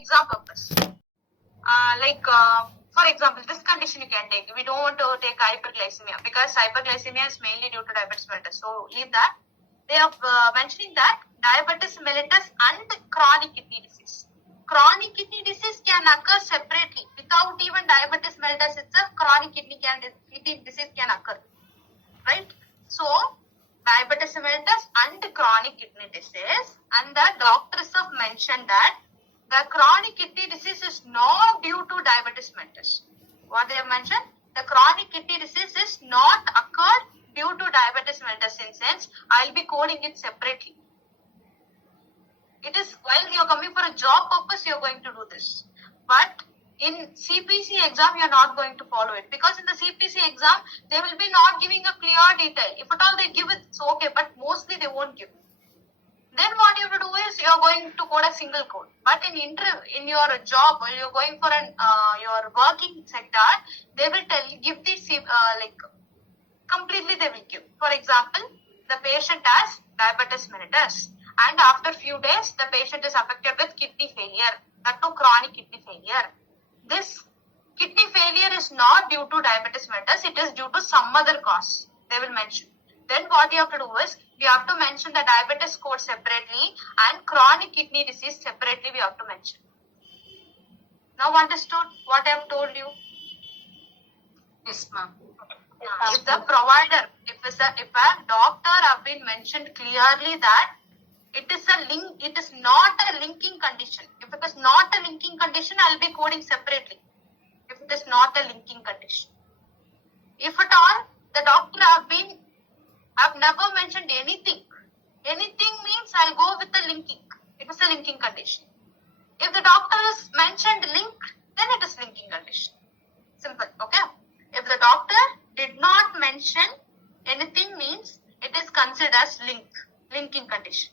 exam purpose. For example, this condition you can take. We don't want to take hyperglycemia because hyperglycemia is mainly due to diabetes mellitus. So leave that. They are mentioning that diabetes mellitus and chronic kidney disease. Chronic kidney disease can occur separately without even diabetes mellitus itself. Chronic kidney disease can occur, right? So diabetes mellitus and chronic kidney disease, and the doctors have mentioned that the chronic kidney disease is not due to diabetes mellitus. What they have mentioned? The chronic kidney disease is not occurred due to diabetes mellitus in sense. I'll be coding it separately. It is while you're coming for a job purpose, you're going to do this. But in CPC exam, you're not going to follow it. Because in the CPC exam, they will be not giving a clear detail. If at all they give it, it's okay. But mostly they won't give. Then what you have to do is you're going to code a single code. But in your job, or you're going for your working sector, they will give this completely. They will give. For example, the patient has diabetes mellitus, and after few days, the patient is affected with kidney failure, that too chronic kidney failure. This kidney failure is not due to diabetes mellitus; it is due to some other cause. They will mention. Then what you have to do is, we have to mention the diabetes code separately and chronic kidney disease separately we have to mention. Now understood what I have told you? Yes, ma'am. If the provider, if a doctor have been mentioned clearly that it is not a linking condition. If it is not a linking condition, I will be coding separately. If it is not a linking condition. If at all, the doctor I've never mentioned anything. Anything means I'll go with the linking. It is a linking condition. If the doctor has mentioned link, then it is linking condition. Simple, okay? If the doctor did not mention anything means it is considered as linking condition.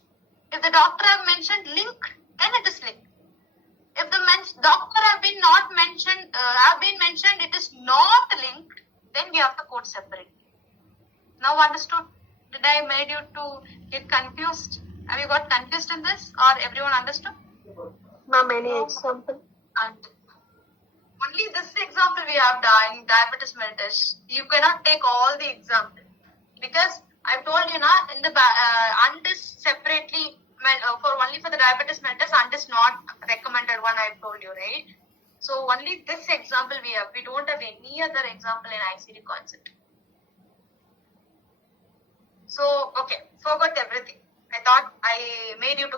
If the doctor have mentioned link, then it is link. If the doctor have been mentioned it is not linked, then we have to code separately. Now understood? Did I made you to get confused? Have you got confused in this, or everyone understood? Ma'am, any example? And only this example we have done, diabetes mellitus. You cannot take all the example because I told you now in the and is separately only for the diabetes mellitus, and is not recommended one. I told you, right? So only this example we have. We don't have any other example in ICD concept. So, okay, forgot everything. I thought I made you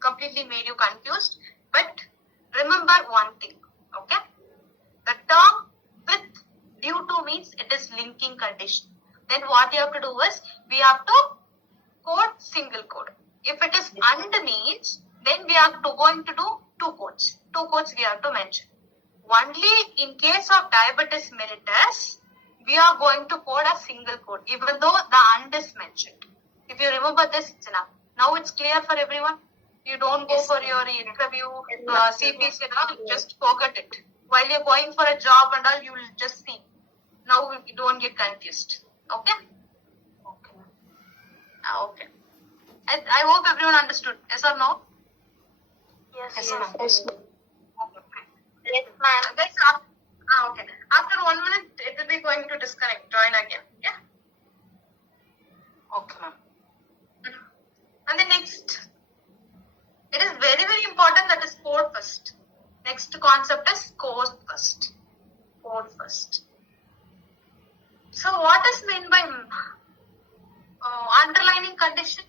completely made you confused. But remember one thing, okay? The term with due to means it is linking condition. Then what you have to do is, we have to code single code. If it is and means, then we are going to do two codes. Two codes we have to mention. Only in case of diabetes mellitus, we are going to code a single code, even though the and is mentioned. If you remember this, it's enough. Now it's clear for everyone. You don't go for your interview, CPC and all, just forget it. While you're going for a job and all, you will just see. Now you don't get confused. Okay? Okay. Okay. I hope everyone understood. Yes or no? Yes, ma'am. Yes, ma'am. Yes, ma'am. Guys, okay. After 1 minute, it will be going to disconnect. Join again. Yeah. Okay, ma'am. And the next, it is very, very important that is code first. Next concept is code first. Code first. So what is meant by underlining condition?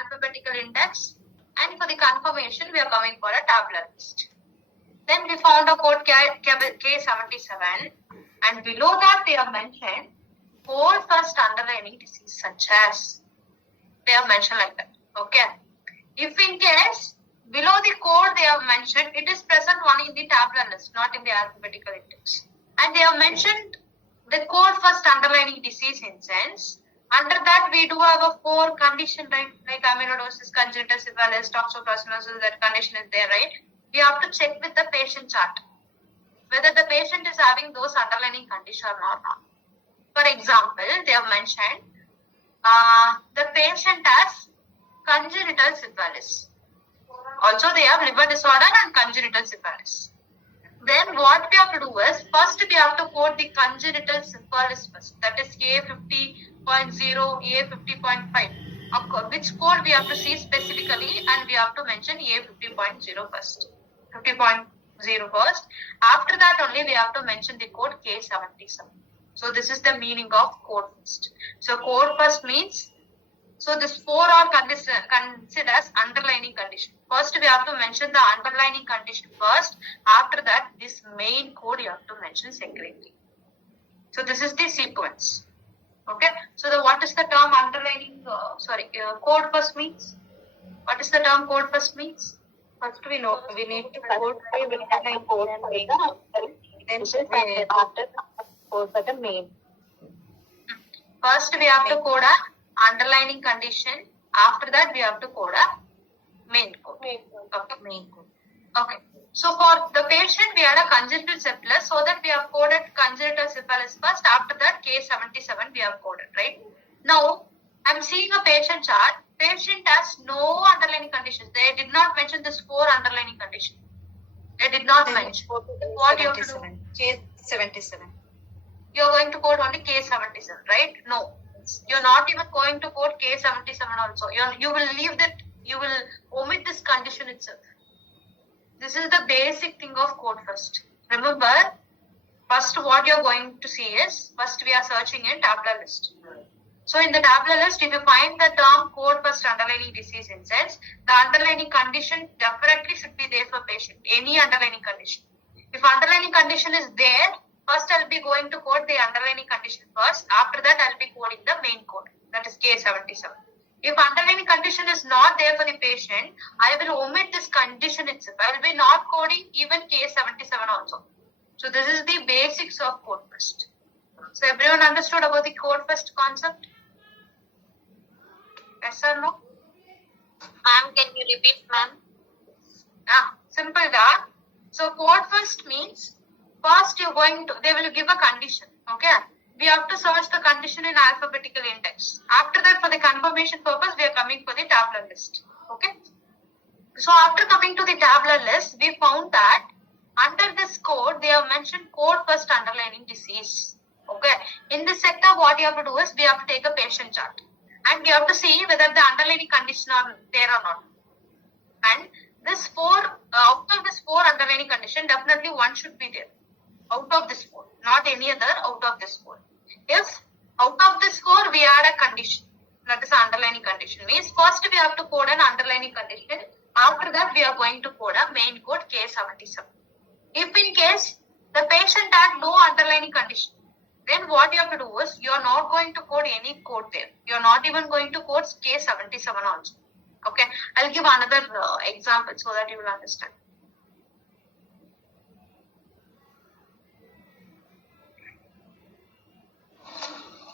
Alphabetical index, and for the confirmation we are coming for a tabular list. Then we found a code K77, and below that they have mentioned code first underlining disease such as, they have mentioned like that. Okay. If in case below the code they have mentioned, it is present only in the tabular list, not in the alphabetical index. And they have mentioned the code first underlining disease in sense. Under that, we do have a 4 condition, right? Like amyloidosis, congenital syphilis, toxoplasmosis, that condition is there, right? We have to check with the patient chart. whether the patient is having those underlying condition or not. For example, they have mentioned the patient has congenital syphilis. Also, they have liver disorder and congenital syphilis. Then what we have to do is, first we have to quote the congenital syphilis first. That is A50.0, A50.5. Which code we have to see specifically, and we have to mention A50.0 first. 50.0 first. After that only we have to mention the code K77. So this is the meaning of code first. So code first means, so this 4 are considered as underlying condition. First we have to mention the underlying condition first. After that, this main code you have to mention separately. So this is the sequence. Okay. So what is the term underlying? Code first means. What is the term code first means? First we need to codify with the code then after code for the main. First we have to code a underlying condition. After that we have to code a main code. Okay. Main code. Okay. So for the patient we had a congenital syphilis, so that we have coded congenital syphilis first. After that K77 we have coded, right? Now I'm seeing a patient chart. Patient has no underlying conditions. They did not mention this 4 underlying conditions. They did not mention. What you have to do? K77. You are going to code only K77, right? No. You're not even going to code K77 also. You will leave that, you will omit this condition itself. This is the basic thing of code first. Remember, first what you're going to see is, first we are searching in tabular list. So in the tabular list, if you find the term code first underlying disease in sense, the underlying condition definitely should be there for patient. Any underlying condition. If underlying condition is there, first I'll be going to code the underlying condition first. After that, I'll be coding the main code. That is K77. If underlying condition is not there for the patient, I will omit this condition itself. I will be not coding even K77 also. So this is the basics of code first. So everyone understood about the code first concept? Yes or no? Ma'am, can you repeat, ma'am? Simple that. So code first means, first they will give a condition. Okay. We have to search the condition in alphabetical index. After that, for the confirmation purpose, we are coming for the tabular list. Okay. So after coming to the tabular list, we found that under this code, they have mentioned code first underlying disease. Okay. In this sector, what you have to do is, we have to take a patient chart. And we have to see whether the underlying condition are there or not. And this out of this 4 underlying condition, definitely one should be there. Out of this 4, not any other, out of this 4. If out of this 4 we add a condition, that is underlying condition, means first we have to code an underlying condition. After that we are going to code a main code K77. If in case the patient had no underlying condition, then what you have to do is, you are not going to code any code there. You are not even going to code K77 also. Okay. I'll give another example so that you will understand.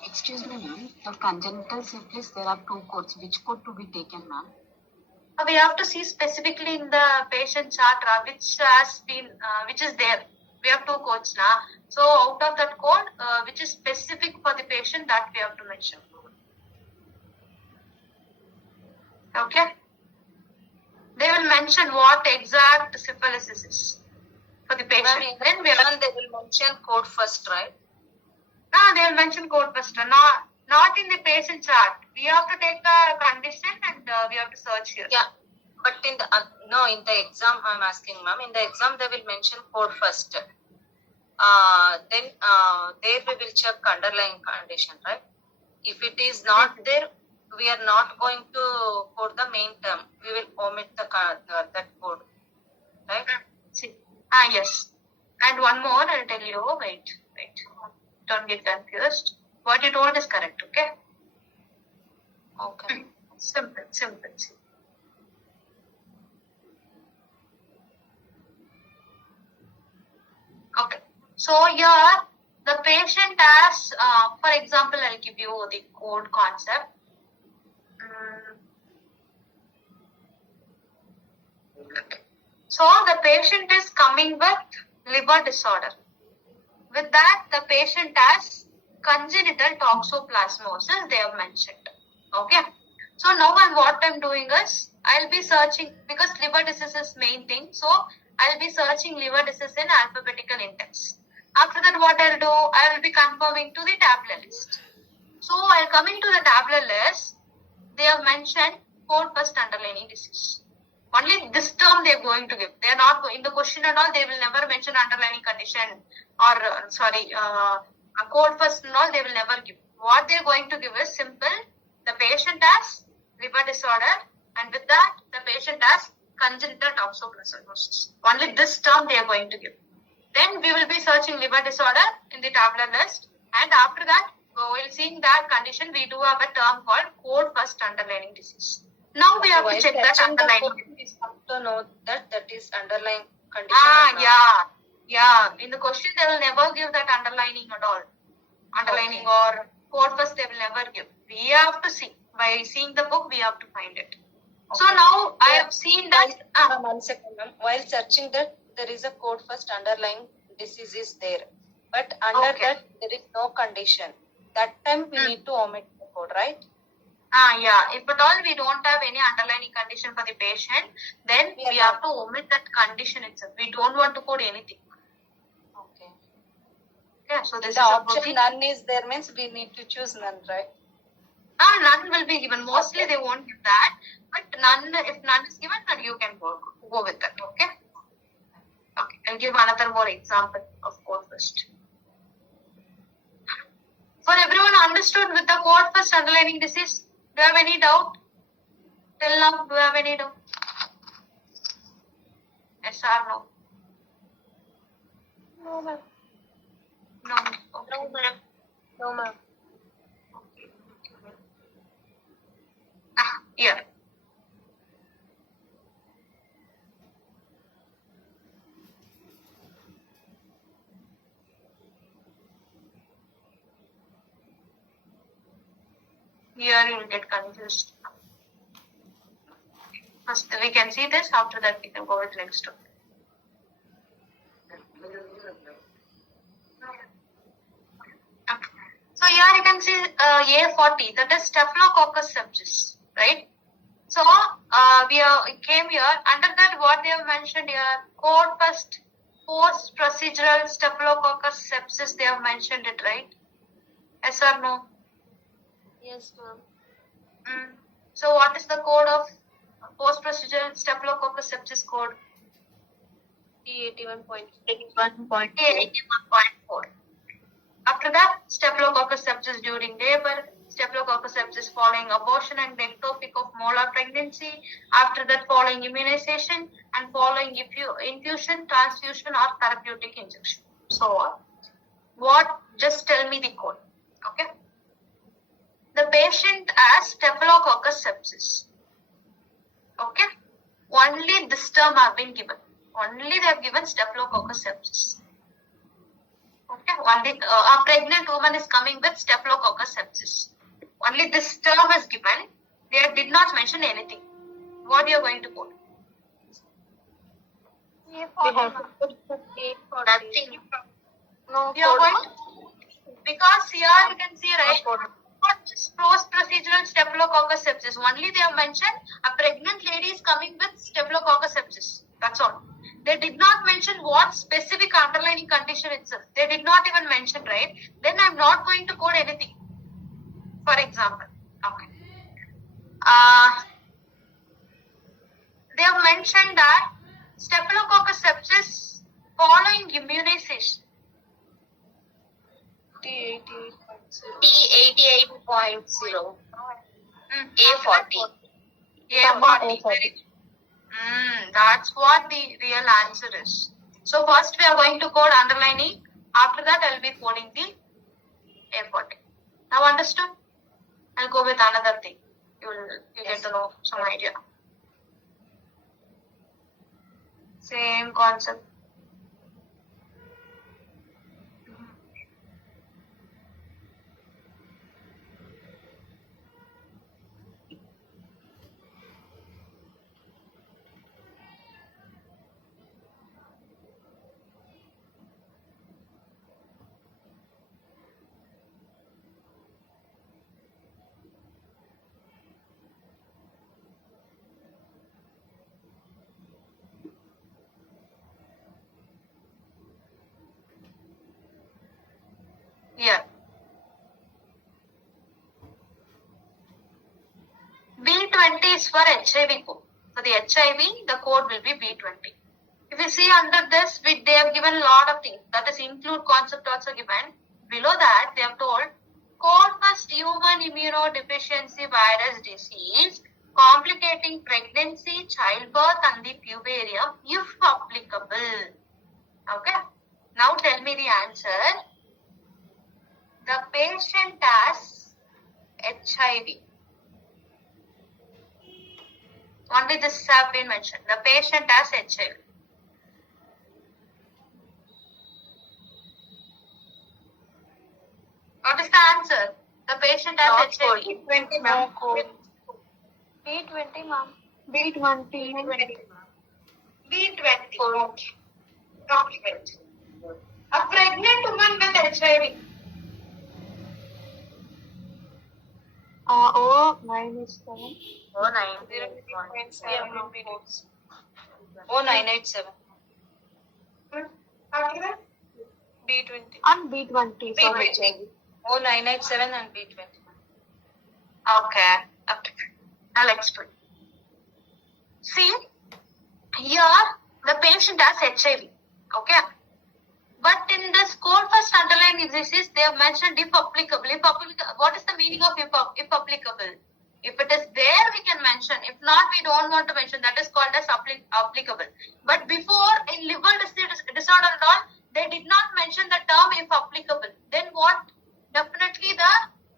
Excuse me, ma'am. For congenital syphilis, there are 2 codes. Which code to be taken, ma'am? We have to see specifically in the patient chart which has been, which is there. We have 2 codes now. So out of that code, which is specific for the patient, that we have to mention. Okay. They will mention what exact syphilis is for the patient. Then they will mention code first, right? They will mention code first. Not in the patient chart. We have to take the condition and we have to search here. Yeah. But in the in the exam, I'm asking, ma'am. In the exam, they will mention code first. Then there we will check underlying condition, right? If it is not there, we are not going to code the main term. We will omit that code, right? See. Yes. And one more, I'll tell you. Wait. Don't get confused. What you told is correct. Okay. Okay. Simple. Okay. So here, the patient has, for example, I'll give you the code concept. So the patient is coming with liver disorder. With that, the patient has congenital toxoplasmosis, they have mentioned. Okay. So now what I'm doing is, I'll be searching, because liver disease is main thing. So I'll be searching liver disease in alphabetical index. After that, what I'll do, I will be confirming to the tablet list. So I'll come into the tablet list. They have mentioned code first underlying disease. Only this term they are going to give. They are not in the question and all. They will never mention underlying condition or a code first and all. They will never give. What they are going to give is simple. The patient has liver disorder, and with that, the patient has congenital toxoplasmosis. Only this term they are going to give. Then we will be searching liver disorder in the tablet list, and after that, while seeing that condition, we do have a term called code first underlying disease. Now we have to check that underlying disease. To know that is underlying condition. Yeah. In the question, they will never give that underlining at all. Underlining or code first, they will never give. We have to see. By seeing the book, we have to find it. Okay. So now I have seen that. 1 second, ma'am. While searching that, there is a code first underlying disease is there. But under that, there is no condition. That time we need to omit the code, right? Yeah. If at all we don't have any underlying condition for the patient, then we have to omit that condition itself. We don't want to code anything. Okay. Yeah. So this the option none is there means we need to choose none, right? None will be given. Mostly they won't give that, but none. If none is given, then you can go with that. Okay. Okay. I'll give another more example of code first. For everyone understood with the code first underlying disease? Do you have any doubt? Till now, do you have any doubt? Yes or no? No, ma'am. No. Okay. No, ma'am. No, ma'am. Okay. Here. Here you will get confused. First we can see this, after that we can go with next one. So here you can see A40, that is Staphylococcus sepsis, right? So we came here, under that what they have mentioned here, code first post-procedural Staphylococcus sepsis, they have mentioned it, right? Yes or no? Yes, ma'am. So what is the code of post-procedural Staphylococcus sepsis code? T81.4. After that, Staphylococcus sepsis during labor, Staphylococcus sepsis following abortion and ectopic of molar pregnancy, after that following immunization, and following infusion, transfusion or therapeutic injection. So what? Just tell me the code. Okay. The patient has Staphylococcus sepsis. Okay. Only this term have been given. Only they have given Staphylococcus sepsis. Okay. Only a pregnant woman is coming with Staphylococcus sepsis. Only this term is given. They did not mention anything. What you are going to quote? Nothing. No, you are going to, because here you can see, right? Post-procedural Staphylococcus sepsis. Only they have mentioned a pregnant lady is coming with Staphylococcus sepsis. That's all. They did not mention what specific underlying condition itself. They did not even mention, right? Then I'm not going to code anything. For example, okay. They have mentioned that Staphylococcus sepsis following immunization. T88.0. A40. A40. That's what the real answer is. So first we are going to code underlining. After that I will be coding the A40. Now understood? I'll go with another thing. You get to know some idea. Same concept. B20 is for HIV code. For the HIV, the code will be B20. If you see under this, they have given a lot of things. That is include concept also given. Below that, they have told code first human immunodeficiency virus disease complicating pregnancy, childbirth and the pubarium if applicable. Okay. Now tell me the answer. The patient has HIV. Only this have been mentioned. The patient has HIV. What is the answer? The patient has HIV. B20, ma'am. B20, ma'am. B20. Okay. Compliment. A pregnant woman with HIV. O minus 7. O 987. O 987. B20. And B20 for B20. HIV. O 987 and B20. Okay. I'll explain. See, here the patient has HIV. Okay. But in this code first underlying disease, they have mentioned if applicable. What is the meaning of if applicable? If it is there, we can mention. If not, we don't want to mention. That is called as applicable. But before, in liver disorder and all, they did not mention the term if applicable. Then what? Definitely the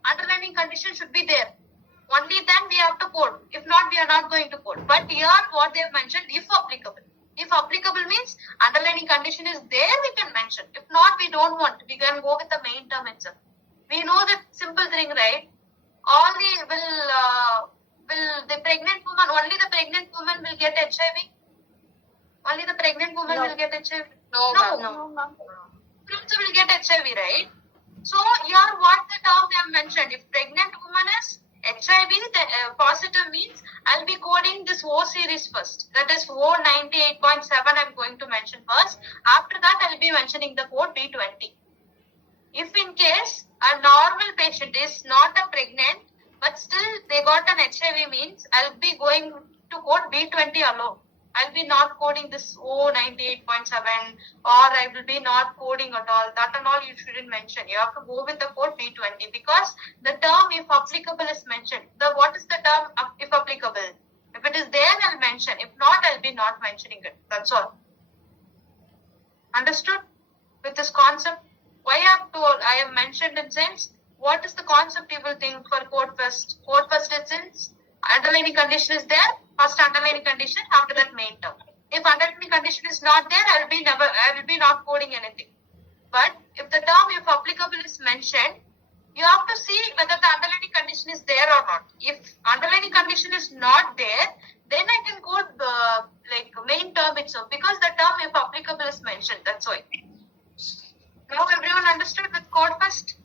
underlying condition should be there. Only then we have to code. If not, we are not going to code. But here, what they have mentioned, if applicable. If applicable means underlying condition is there, we can mention. If not, we don't want. We can go with the main term itself. We know the simple thing, right? All the pregnant woman, only the pregnant woman will get HIV. Only the pregnant woman will get HIV. No. Also will get HIV, right? So here, what the term they have mentioned? If pregnant woman is HIV, the positive means I'll be coding this O series first. That is O98.7 I'm going to mention first. After that, I'll be mentioning the code B20. If in case a normal patient is not a pregnant, but still they got an HIV means I'll be going to code B20 alone. I'll be not coding this O98.7 or I will be not coding at all. That and all you shouldn't mention. You have to go with the code B20 because the term if applicable is mentioned. What is the term if applicable? If it is there, I'll mention. If not, I'll be not mentioning it. That's all. Understood? With this concept, why I have mentioned in sense, what is the concept you will think for code first? Code first is since underlying condition is there, first underlying condition, after that main term. If underlying condition is not there, I will be not coding anything. But if the term if applicable is mentioned, you have to see whether the underlying condition is there or not. If underlying condition is not there, then I can code the main term itself because the term if applicable is mentioned. That's why. Now everyone understood with code first?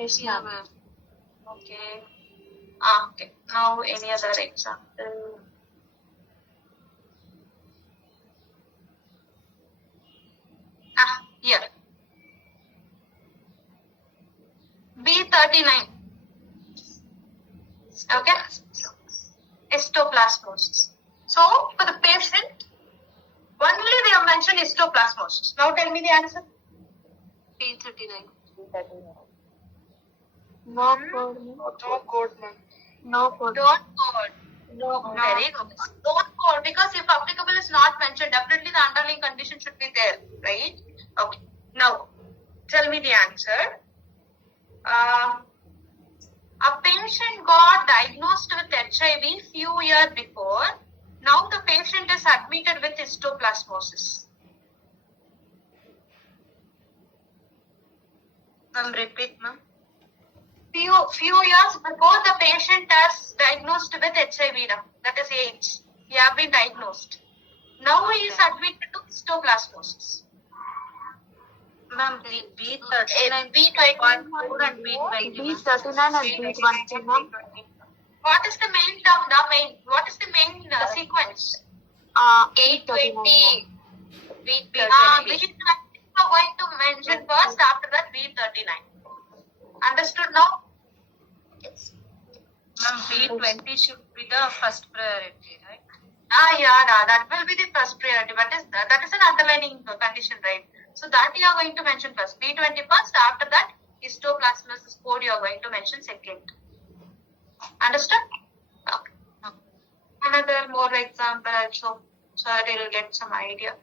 Yes, Yeah, ma'am. ma'am. Okay. Okay. Now any other example? Here. B39. Okay. Histoplasmosis. So for the patient, only they have mentioned histoplasmosis. Now tell me the answer. B39. No code. No code, ma'am. No code. Don't code. No. Very good. Don't code because if applicable is not mentioned, definitely the underlying condition should be there, right? Okay. Now, tell me the answer. A patient got diagnosed with HIV few years before. Now the patient is admitted with histoplasmosis. Ma'am, repeat, ma'am. Few years before the patient has diagnosed with HIV, that is AIDS. He have been diagnosed. Now he is admitted to histoplasmosis. Ma'am, B39, B20 and B20. B39 and B20, ma'am. What is the main term? What is the main sequence? B39. We are going to mention first. After that, B39. Understood now? Yes. B20 should be the first priority, right? That will be the first priority, but that is an underlying condition, right? So that you are going to mention first. B20 first, after that, histoplasmosis code you are going to mention second. Understood? Okay. Another more example also, so that you will get some idea.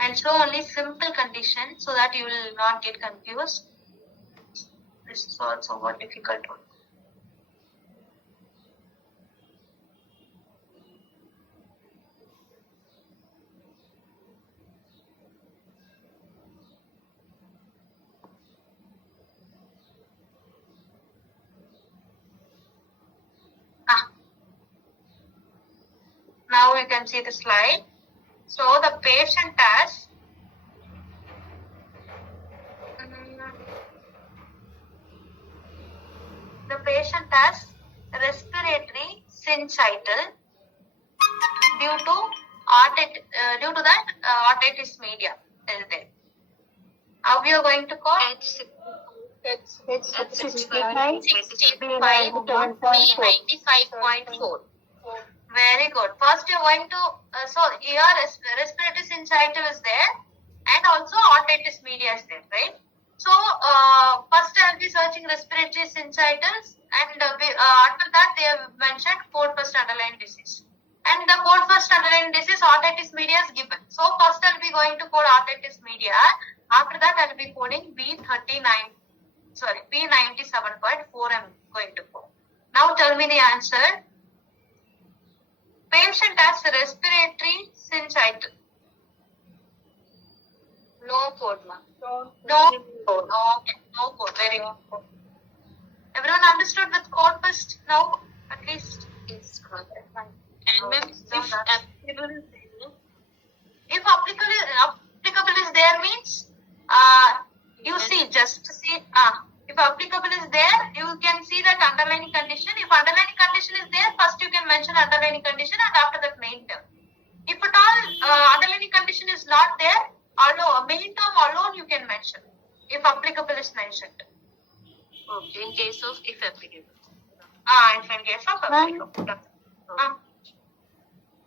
And show only simple condition so that you will not get confused. This is also more difficult one. Now you can see the slide. So the patient has respiratory syncytial due to that otitis media is there. How we are going to call? It's 95.4. Very good. First you're going to, so here respiratory syncytial is there and also otitis media is there, right? So first I'll be searching respiratory syncytials and after that they have mentioned code first underlying disease. And the code first underlying disease otitis media is given. So first I'll be going to code otitis media. After that I'll be coding B97.4 I'm going to code. Now tell me the answer. Patient has respiratory syncytial. No code, ma'am. No code. Okay, no code. Very good. Everyone understood with code first now? At least? Yes, correct. And ma'am, if applicable is there means, you see, just to see, if applicable is there, you can see that underlying condition. If underlying condition is there, first you can mention underlying condition and after that main term. If at all underlying condition is not there, although main term alone you can mention, if applicable is mentioned. Okay, in case of if applicable. In case of applicable.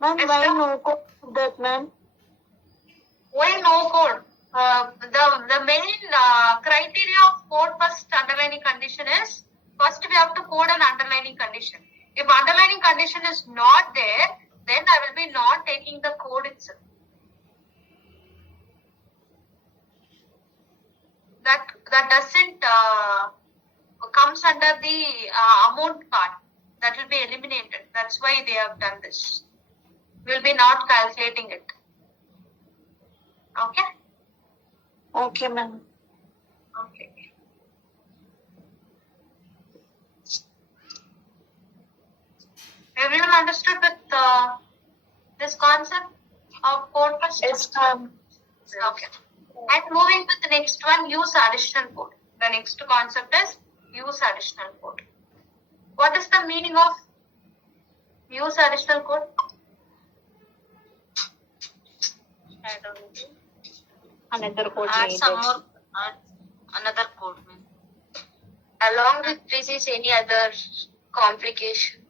Ma'am, why no code that, ma'am? Why no code? The main criteria of code first underlying condition is, first we have to code an underlying condition. If underlying condition is not there, then I will be not taking the code itself. That doesn't comes under the amount part. That will be eliminated. That's why they have done this. We'll be not calculating it. Okay? Okay, ma'am. Okay. Everyone understood with this concept of code first? Yes, ma'am. Okay. And moving to the next one, use additional code. The next concept is use additional code. What is the meaning of use additional code? I don't know. Another code Add needed. some more, another code, ma'am. Along with this is any other complication?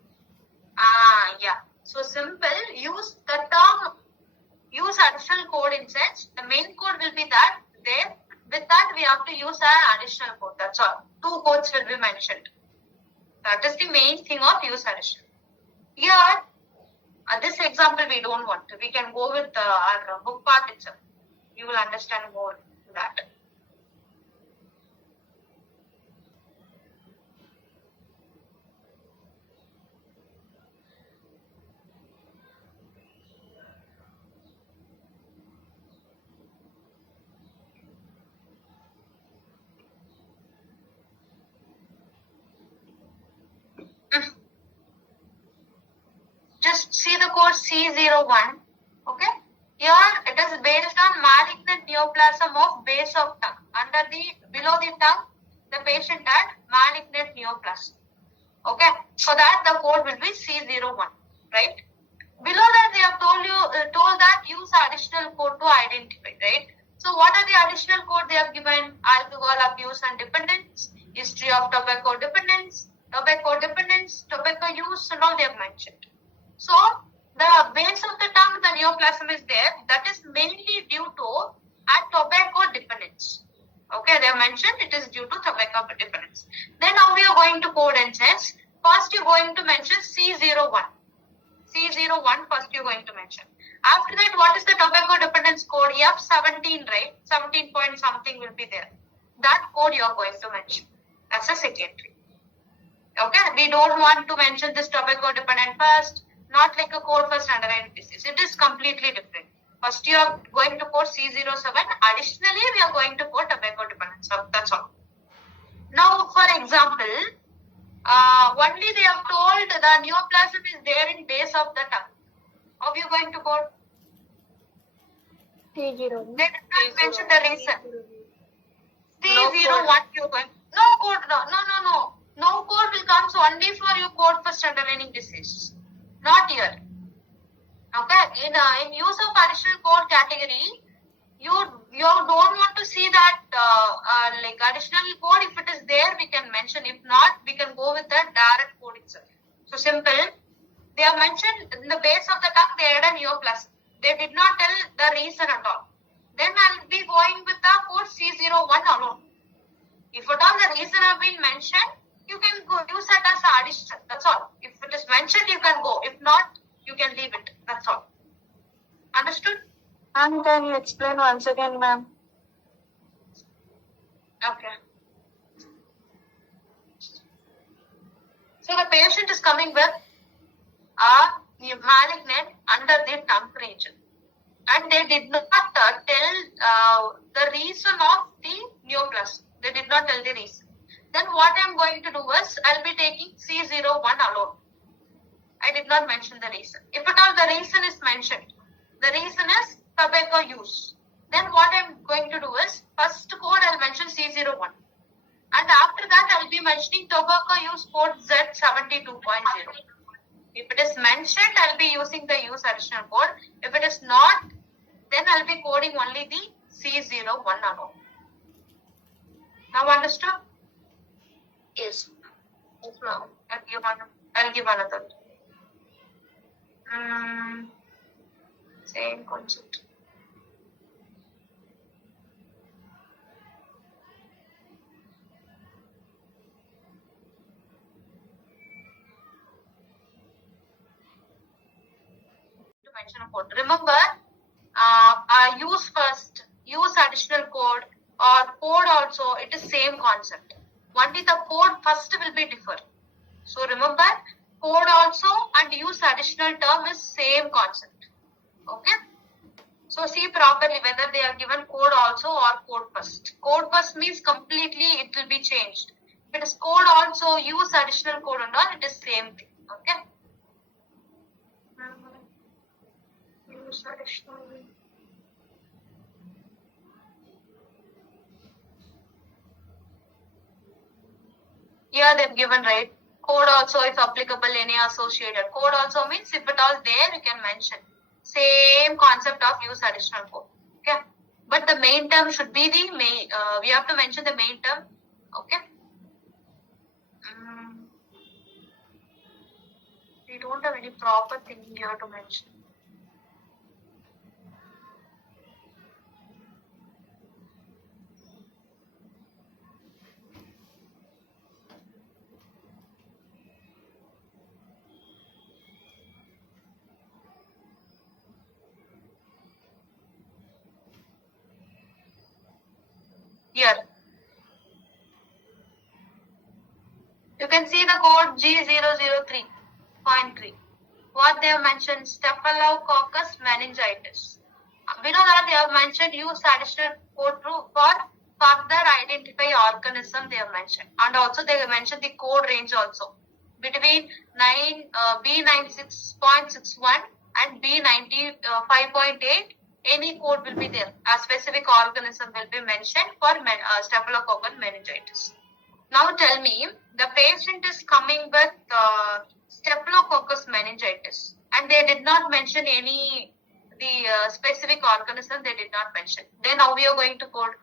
Yeah. So simple, use the term, use additional code in sense, the main code will be that there. With that, we have to use an additional code. That's all. 2 codes will be mentioned. That is the main thing of use addition. Here, this example we don't want to. We can go with our book part itself. You will understand more that. Just see the code C01. Okay. Here it is based on malignant neoplasm of base of tongue. Below the tongue, the patient had malignant neoplasm. Okay, for that the code will be C01, right? Below that they have told that use additional code to identify, right? So what are the additional code they have given? Alcohol abuse and dependence, history of tobacco dependence, tobacco use, and all they have mentioned. So the base of the tongue, the neoplasm is there. That is mainly due to a tobacco dependence. Okay, they have mentioned it is due to tobacco dependence. Then now we are going to code enzymes. First you are going to mention C01. C01 first you are going to mention. After that, what is the tobacco dependence code? F17, right? 17 point something will be there. That code you are going to mention as a secondary. Okay, we don't want to mention this tobacco dependent first, not like a code for standardized disease. It is completely different. First you are going to code C07. Additionally, we are going to code tobacco dependence. So that's all. Now, for example, only they have told the neoplasm is there in base of the tongue. How are you going to code? C0. They did not mention the reason. C01 you are going. No code, no. No code will come only for you code for underlying disease. Not here. Okay. In use of additional code category, you don't want to see that like additional code. If it is there, we can mention. If not, we can go with the direct code itself. So simple. They have mentioned in the base of the tongue they had a neoplasm. They did not tell the reason at all. Then I'll be going with the code C01 alone. If at all the reason have been mentioned, you can go use that as an addition. That's all. If it is mentioned, you can go. If not, you can leave it. That's all. Understood? And can you explain once again, ma'am? Okay. So the patient is coming with a malignant under the tongue region. And they did not tell the reason of the neoplasm. They did not tell the reason. Then what I am going to do is, I'll be taking C01 alone. I did not mention the reason. If at all the reason is mentioned, the reason is tobacco use. Then what I am going to do is, first code I'll mention C01. And after that I'll be mentioning tobacco use code Z72.0. If it is mentioned, I'll be using the use additional code. If it is not, then I'll be coding only the C01 alone. Now understood? Yes. Yes, ma'am. I'll give another. Same concept. To mention a code. Remember, use first, use additional code, or code also, it is same concept. Only the code first will be different. So remember, code also and use additional term is same concept. Okay? So see properly whether they are given code also or code first. Code first means completely it will be changed. If it is code also, use additional code and all, it is same thing. Okay? Use additional. Here they've given, right? Code also if applicable, any associated. Code also means if it all there, you can mention. Same concept of use additional code. Okay. But the main term should be the main, we have to mention the main term. Okay. We don't have any proper thing here to mention. Here. You can see the code G003.3. What they have mentioned, Staphylococcus meningitis. Below that they have mentioned use additional code for further identify organism they have mentioned. And also they have mentioned the code range also. Between B96.61 and B95.8, any code will be there. A specific organism will be mentioned for Staphylococcus meningitis. Now tell me, the patient is coming with Staphylococcus meningitis, and they did not mention the specific organism. They did not mention. Then how we are going to code?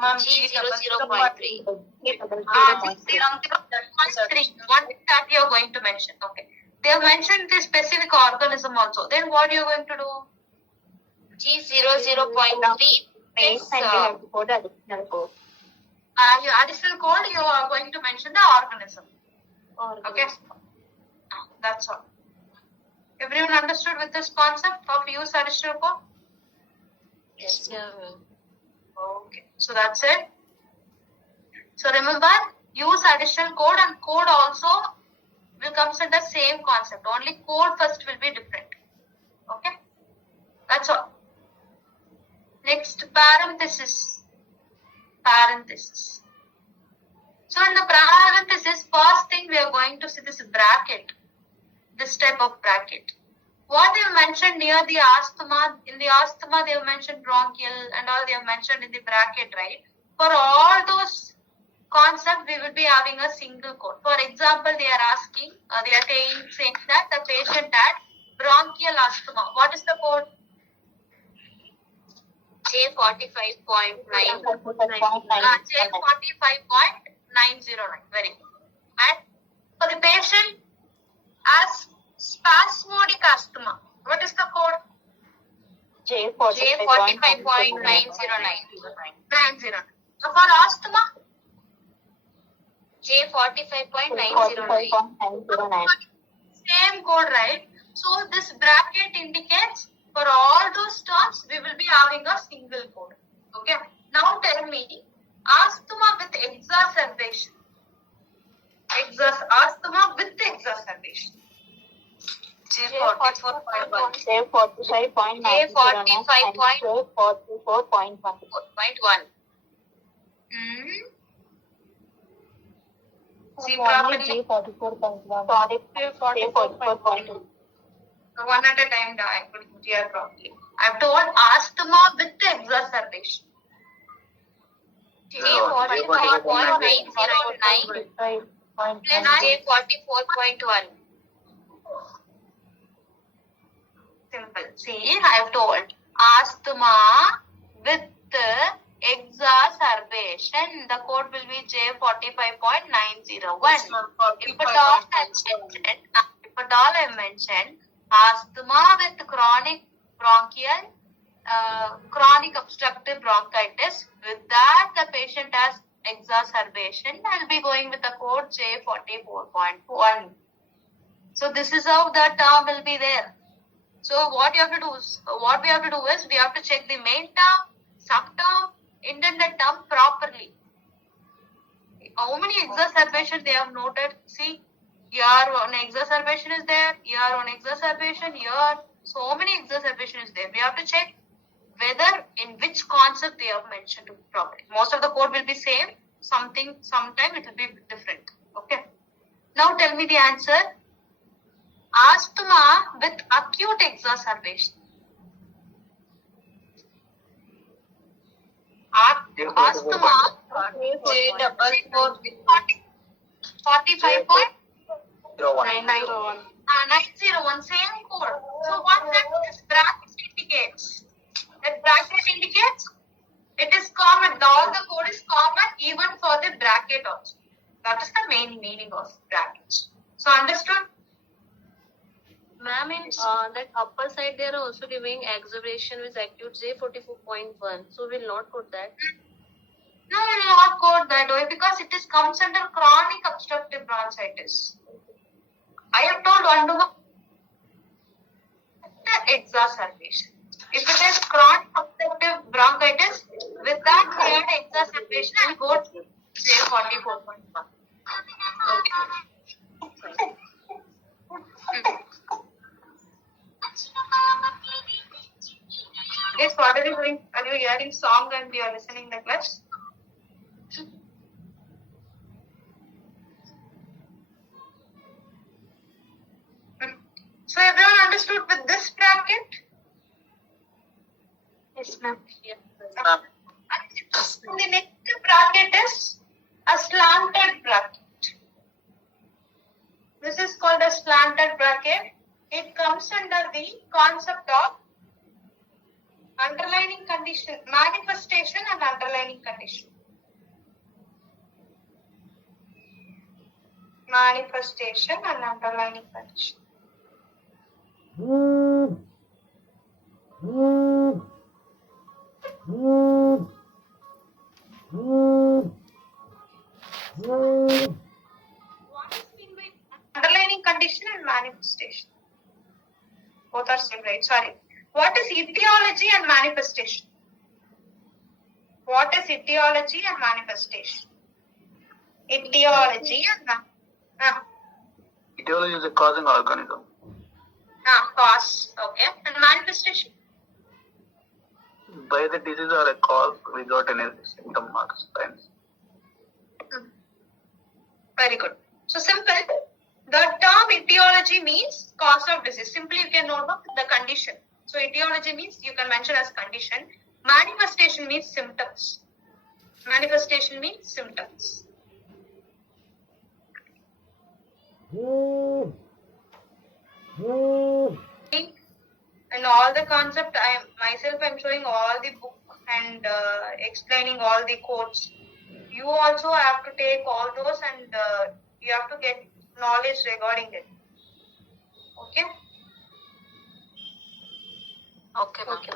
Ma'am, G00.3. G00.3. One that you are going to mention. Okay. They have mentioned the specific organism also. Then what you are going to do? G00.3 is additional code. Your additional code, you are going to mention the organism. Okay. That's all. Everyone understood with this concept of use additional code? Yes. Okay. So that's it. So remember, use additional code, and code also will come under the same concept. Only code first will be different. Okay. That's all. Next, parenthesis. Parenthesis. So in the parenthesis, first thing we are going to see this bracket. This type of bracket. What they have mentioned near the asthma, in the asthma they have mentioned bronchial and all they have mentioned in the bracket, right? For all those concepts, we will be having a single code. For example, they are asking, they are saying that the patient had bronchial asthma. What is the code? J45.9. J45.909. Very good. And for the patient as spasmodic asthma, what is the code? J45.909. So for asthma, J45.909. same code, right? So this bracket indicates for all those terms, we will be having a single code. Okay. Now tell me, asthma with exacerbation. Asthma with exacerbation. J45.1. J45.9. J44.1. See properly. J44.1. One at a time, I could hear properly. I've told asthma with exacerbation. J45.909 plus J44.1. Simple. See, I've told asthma with exacerbation. The code will be J45.901. If at all I mentioned asthma with chronic obstructive bronchitis, with that the patient has exacerbation, I'll be going with the code J44.1. So this is how the term will be there. So what we have to do is we have to check the main term, subterm, intended term properly. How many exacerbations they have noted? See, here one exacerbation is there, here one exacerbation, here so many exacerbation is there. We have to check whether in which concept they have mentioned properly. Most of the code will be same, sometime it will be different. Okay. Now tell me the answer. Asthma with acute exacerbation. Asthma J45.901. Same code. So what that this bracket indicates? That bracket indicates it is common. All the code is common even for the bracket also. That is the main meaning of brackets. So understood? Ma'am, in that upper side, they are also giving exacerbation with acute J44.1. So we'll not put that. No, we will not code that way because it is comes under chronic obstructive bronchitis. I have told one to the exacerbation. If it is chronic obstructive bronchitis, with that chronic exacerbation, I go to J44.1. Yes, what are you doing? Are you hearing song and you are listening the class? So everyone understood with this bracket? Yes, ma'am. Yes. And the next bracket is A slanted bracket. This is called a slanted bracket. It comes under the concept of underlining condition, manifestation and underlining condition. Manifestation and underlining condition. What is meant by underlining condition and manifestation? Both are same, right? Sorry. What is etiology and manifestation? What is etiology and manifestation? Etiology and Etiology is a causing organism. cause. Okay. And manifestation? By the disease or a cause, we got any symptom or signs. Very good. So simple. The term etiology means cause of disease. Simply you can note the condition. So etiology means you can mention as condition. Manifestation means symptoms. Manifestation means symptoms. And all the concept, I'm showing all the book and explaining all the codes. You also have to take all those and you have to get knowledge regarding it. Okay? Okay, ma'am. Okay.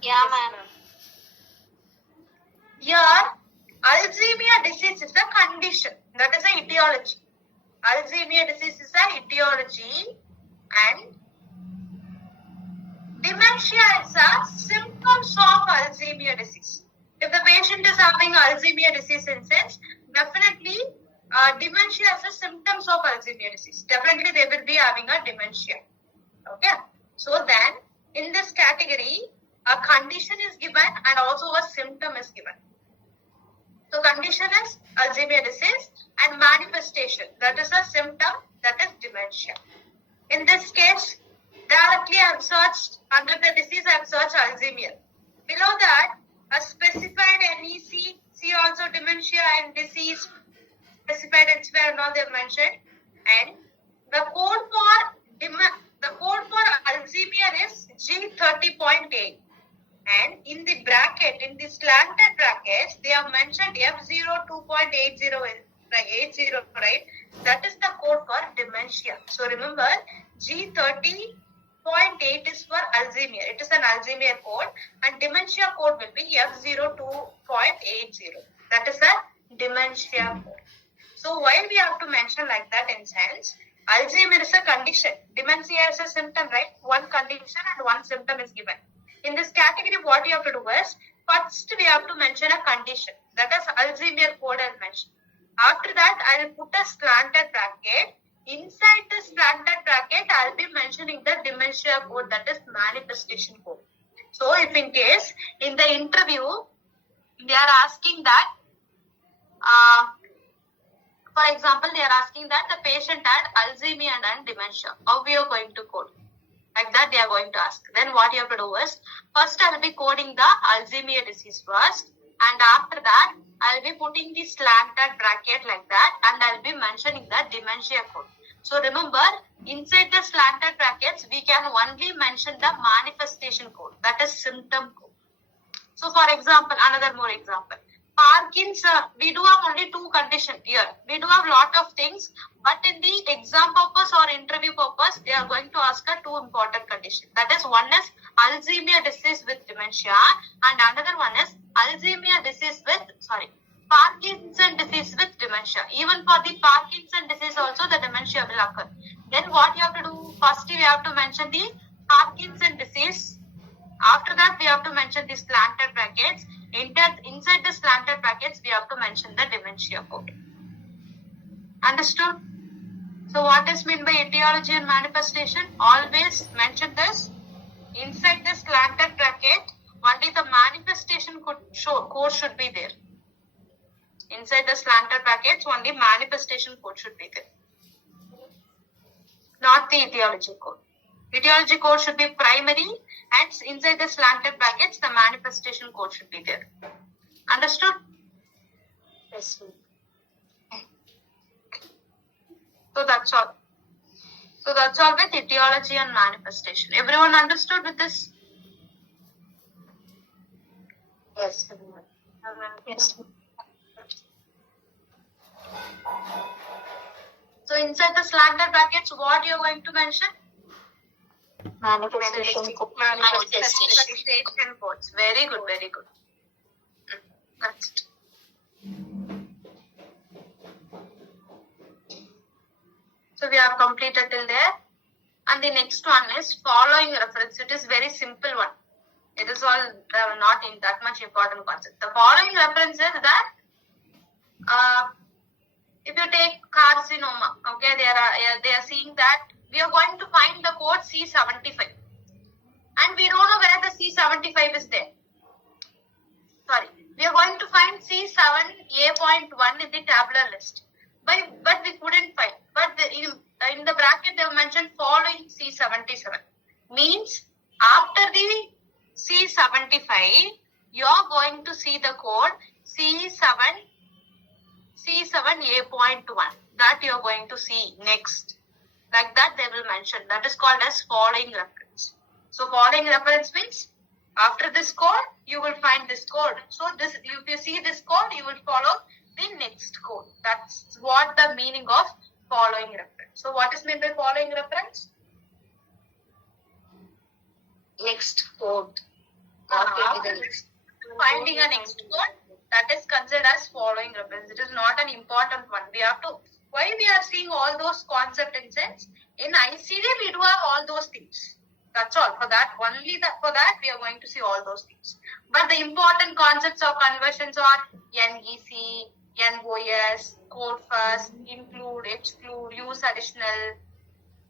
Yeah, ma'am. Here, Alzheimer's disease is a condition. That is a etiology. Alzheimer's disease is a etiology and dementia is a symptoms of Alzheimer's disease. If the patient is having Alzheimer's disease in sense, definitely dementia is a symptoms of Alzheimer's disease. Definitely they will be having a dementia. Okay. So then, in this category, a condition is given and also a symptom is given. So condition is Alzheimer's disease and manifestation, that is a symptom, that is dementia. In this case, directly I have searched, under the disease I have searched Alzheimer's. Below that, a specified NEC, see also dementia and disease, specified elsewhere, now they have mentioned. And the code for Alzheimer's is G30.8. And in the bracket, in the slanted brackets, they have mentioned F0 2.80, right? That is the code for dementia. So remember, G30.8 is for Alzheimer's. It is an Alzheimer's code, and dementia code will be F0 2.80. That is a dementia code. So why we have to mention like that in sense? Alzheimer's is a condition. Dementia is a symptom, right? One condition and one symptom is given. In this category, what you have to do is, first we have to mention a condition. That is Alzheimer's code I mentioned. After that, I will put a slanted bracket. Inside this slanted bracket, I will be mentioning the dementia code, that is manifestation code. So if in case, in the interview, they are asking that, for example, they are asking that the patient had Alzheimer's and dementia. How we are going to code? Like that they are going to ask. Then what you have to do is, first I will be coding the Alzheimer's disease first, and after that I will be putting the slanted bracket like that, and I will be mentioning the dementia code. So remember, inside the slanted brackets we can only mention the manifestation code, that is symptom code. So for example, another more example. Parkinson, we do have only two conditions here. We do have lot of things, but in the exam purpose or interview purpose, they are going to ask two important conditions. That is, one is Alzheimer's disease with dementia, and another one is Parkinson disease with dementia. Even for the Parkinson disease also, the dementia will occur. Then what you have to do? First, you have to mention the Parkinson disease. After that, slanted brackets. Inside the slanted brackets, we have to mention the dementia code. Understood? So what is meant by etiology and manifestation? Always mention this. Inside the slanted bracket, only the manifestation code should be there. Inside the slanted brackets, only manifestation code should be there. Not the etiology code. Etiology code should be primary, and inside the slanted brackets, the manifestation code should be there. Understood? Yes, ma'am. So that's all. So that's all with etiology and manifestation. Everyone understood with this? Yes, ma'am. Yes. So inside the slanted brackets, what you're going to mention? Manifestation. Manifestation codes. Very good, very good. That's it. So we have completed till there. And the next one is following reference. It is very simple one. It is all not in that much important concept. The following reference is that if you take carcinoma, okay, they are seeing that we are going to find the code C75. And we don't know where the C75 is there. Sorry. We are going to find C7A.1 in the tabular list. But we couldn't find. But in the bracket they have mentioned following C77. Means after the C75, you are going to see the code C7A.1. That you are going to see next. Like that they will mention. That is called as following reference. So following reference means after this code, you will find this code. So this, if you see this code, you will follow the next code. That's what the meaning of following reference. So what is meant by following reference? Next code. Finding a next code, that is considered as following reference. It is not an important one. We have to, why we are seeing all those concepts in sense? In ICD, we do have all those things. That's all. For that, for that, we are going to see all those things. But the important concepts of conversions are NEC, NOS, code first, include, exclude, use additional.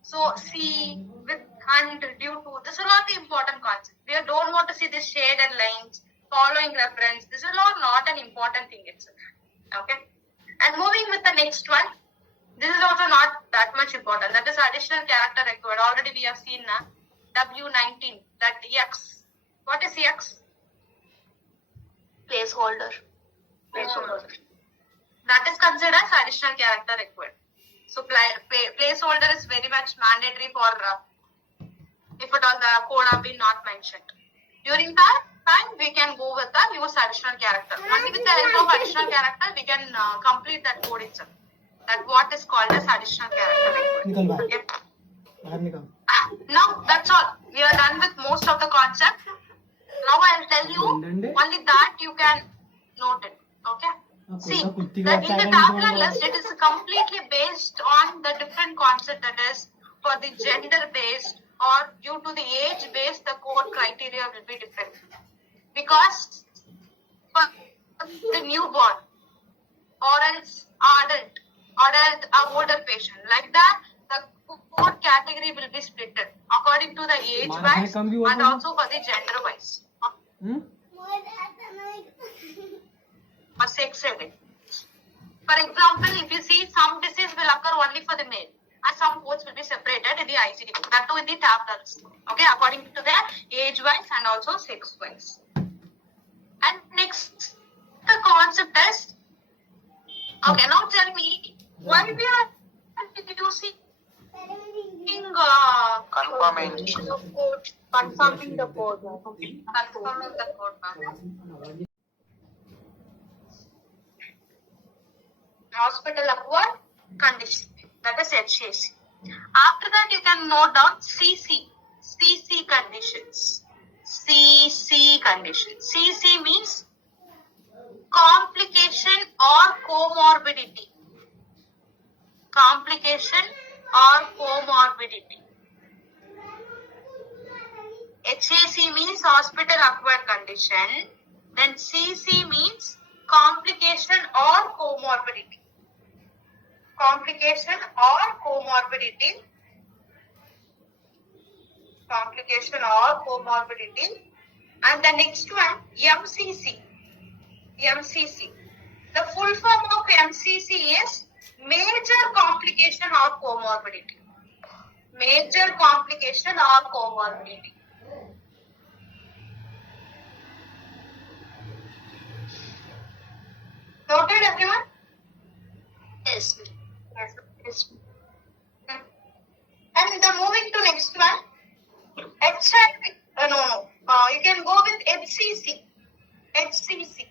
So C with and due to, this are all the important concepts. We don't want to see this shaded lines, following reference. This is all not an important thing itself. Okay. And moving with the next one. This is also not that much important. That is additional character required. Already we have seen W19, that X. What is X? Placeholder. That is considered as additional character required. So placeholder is very much mandatory for if at all the code have been not mentioned. During that time, we can go with the use additional character. Only with the help of additional character, we can complete that code itself. That what is called as additional character required. Yep. Now that's all. We are done with most of the concept. Now I'll tell you only that you can note it. Okay. See, that in the tabular list, it is completely based on the different concept, that is for the gender based or due to the age based, the code criteria will be different. Because for the newborn or else adult, older patient, like that, the code category will be split according to the age wise and also for the gender wise. Or sex rating. For example, if you see some disease will occur only for the male and some codes will be separated in the ICD code. That too in the tabular list. Okay, according to the age wise and also sex wise. And next, the concept is, okay, now tell me, why we are using Confirming. Confirming the code. Confirming the code, ma'am. Hospital acquired condition, that is HAC. After that, you can note down CC conditions. CC conditions. CC means complication or comorbidity. Complication or comorbidity. HAC means hospital acquired condition. condition. Then CC means complication or comorbidity. Complication or comorbidity. Complication or comorbidity. And the next one, MCC. MCC. The full form of MCC is major complication or comorbidity. Major complication or comorbidity. Noted, everyone? Yes. Yes. Yes. And the moving to next one, you can go with HCC. HCC.